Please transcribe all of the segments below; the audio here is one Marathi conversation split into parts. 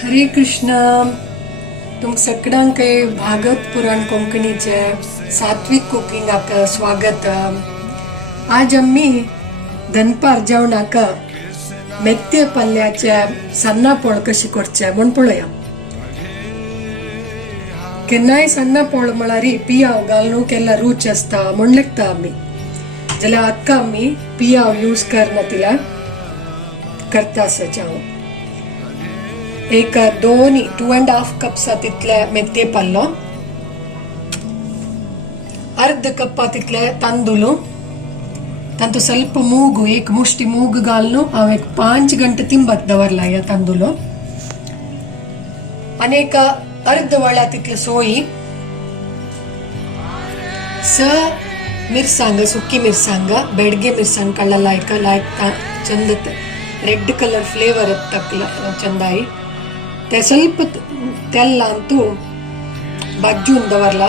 हरे कृष्ण. तुम सगळ्यांक भागवत पुराण कोंकणीचे सात्विक कुकिंगाक स्वागत. आज आम्ही दनपार जेवणाक मेथये पल्ल्याचे सन्नापोळ कशी करचे म्हण पळोवया. केन्नाय सन्नापोळ म्हळ्यार पियाव घालून केल्ला रूच असता म्हण लेखता आमी. जाल्यार आक्का आमी पियाव यूज करना तिला करता आसाचे हांव. एक 2.5 कप्स तितले मेथये पल्लो, अर्ध कप तितले तांदूळ, तांतू ಸ್ವಲ್ಪ मूग, एक मुष्टी मूग घालून हांव एक 5 गंटे तिंबत दवरला ह्या तांदूळ. आनी एक अर्ध वळा तितले सोयी, मिरसांग, सुकी मिरसांग, बेडगे मिरसांग कळला लायक चंद रेड कलर फ्लेवर चंदाई ते ಸ್ವಲ್ಪ तेल ಅಂತೂ ಬಜ್ಜೂನ್ ದವರ್ಲ.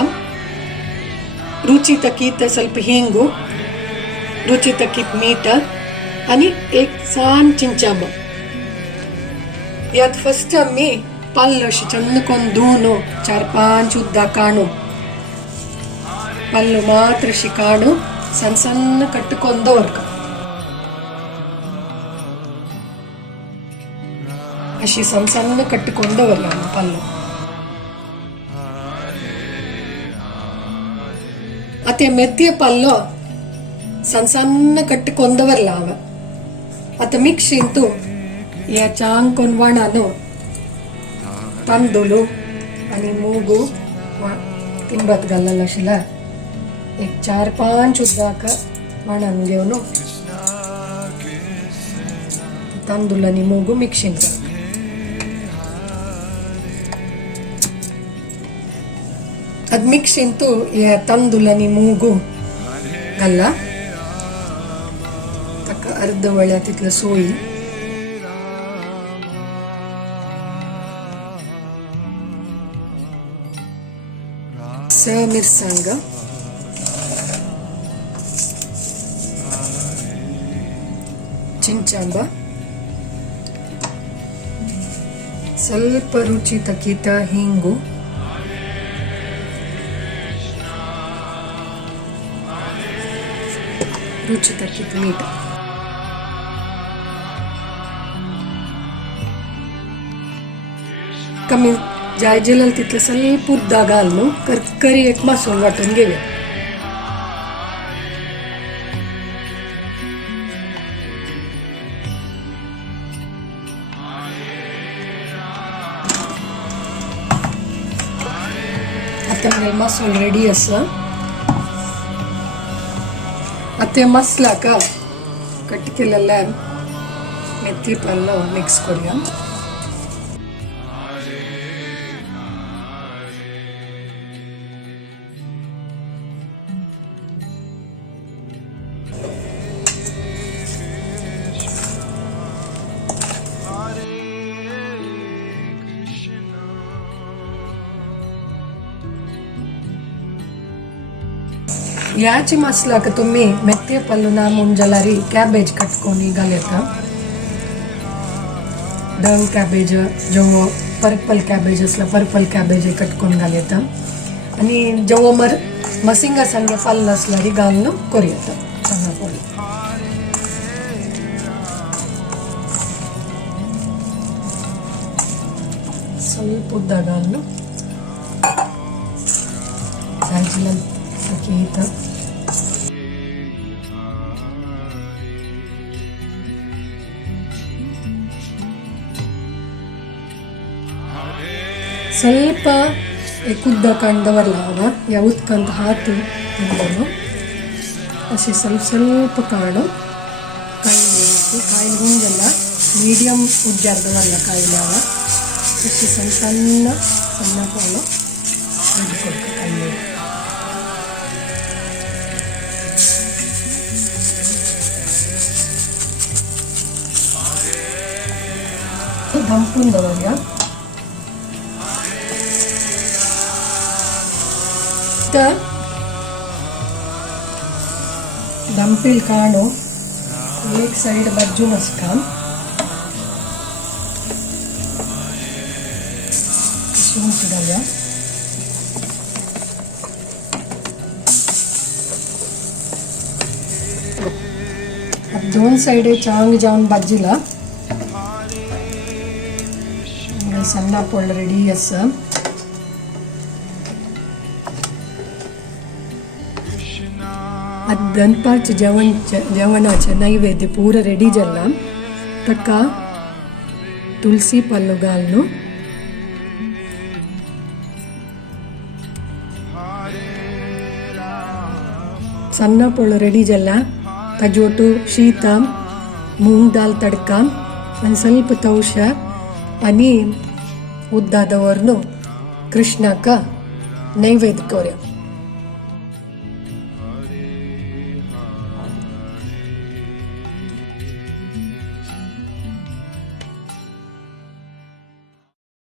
रुची तकीत ಸ್ವಲ್ಪ हिंगू, रुची तकीत मीठ आणि एक सान चिंचांब. यात फर्स्ट आम्ही पल्ल अशी चंद कोण धुवन 4-5 उद्दा काणू, पल्ल मात्र अशी काणू सಣ್ಣ ಸಣ್ಣ ಕಟ್ಟುಕೊಂಡು ದವರ್ಕ. अशी सಣ್ಣ ಸಣ್ಣ ಕಟ್ಟುಕೊಂಡು ದವರ್ಲ ಪಲ್ಲು. ಅತ್ತೆ ಮೆಥ್ಯ ಪಲ್ಲು सಣ್ಣ ಸಣ್ಣ ಕಟ್ಟುಕೊಂಡು ದವರ್ಲ ಅವ. आता मिक्स इंतू या चांग वणानो तांदूळ आणि मूग तिंबत घालला आशिल्ला. एक 4-5 उद्दाक वणान घेवन तांदूळ आणि मूग मिक्सिंग कर. अद मिक्स इंतू या तांदूळ आणि मूग घालला. ताका अर्ध वळ्या तितलं सोयी, मिरसांग, ಚಿಂಚಾಂಬ, ಸ್ವಲ್ಪ ರುಚಿ ತಕ್ಕಿತ ಹಿಂಗು, ರುಚಿ ತಕ್ಕಿತ मीठ, कमी जाय जेलाल तितलं ಸ್ವಲ್ಪ उद्दा घालून करकरी एक मासून वाटून घेऊया. आता मेरे मसाला रेडी असा. आता मसाला का कट केलेला मेथी पल्लो मिक्स करूया. याची मसालाक तुम्ही मेथ्ये पल्लुना ಮುಂಜಾಲಾರಿ ಕ್ಯಾಬೇಜ್ ಕಟ್ಕೊಂಡು घालता. डंग कॅबेज जो पर्पल कॅबेज असला पर्पल कॅबेज कटकून घालता. आणि जेव्हा मसिंगा संगे फल असल्यारी घालून करूया चांगला पोळी. ಸ್ವಲ್ಪ ಉದ್ದ घालून झांजला सकीत ಸ್ವಲ್ಪ ಉದ್ದ ಕಾಣ್ದವರ್ಲ या उदकांत हात ತಿಂದನು असे ಸ್ವಲ್ಪ ಕಾಣು ಕಾಯಿಲೆ ಹುಂಜಲ್ಲ ಮೀಡಿಯಂ ಉಜ್ಜಾರ್ದವರ್ಲ ಕಾಯಿಲಾವ ಅಷ್ಟು ಸಣ್ಣ ಸಣ್ಣ ಪಾಲು ಕೊಡ್ಕ ಕಾಯಿ ढंपून दवरूया. तर ढंपील काढू एक साइड बाजून असता. सूंठ घालूया. दोन साइडे चांग जावन भाजीला सन्ना पोळ रेडी आसा. आतां दनपारचें जेवणाचें नैवेद्य पूरा रेडी जाला. ताका तुलसी पल्लो घालून सन्ना पोळ रेडी जाला. ताजोटು शीत मूंग दाल तडका आणि ಸ್ವಲ್ಪ तवश आणि उद्दा दवरनु कृष्णाका नैवेद्य करूया.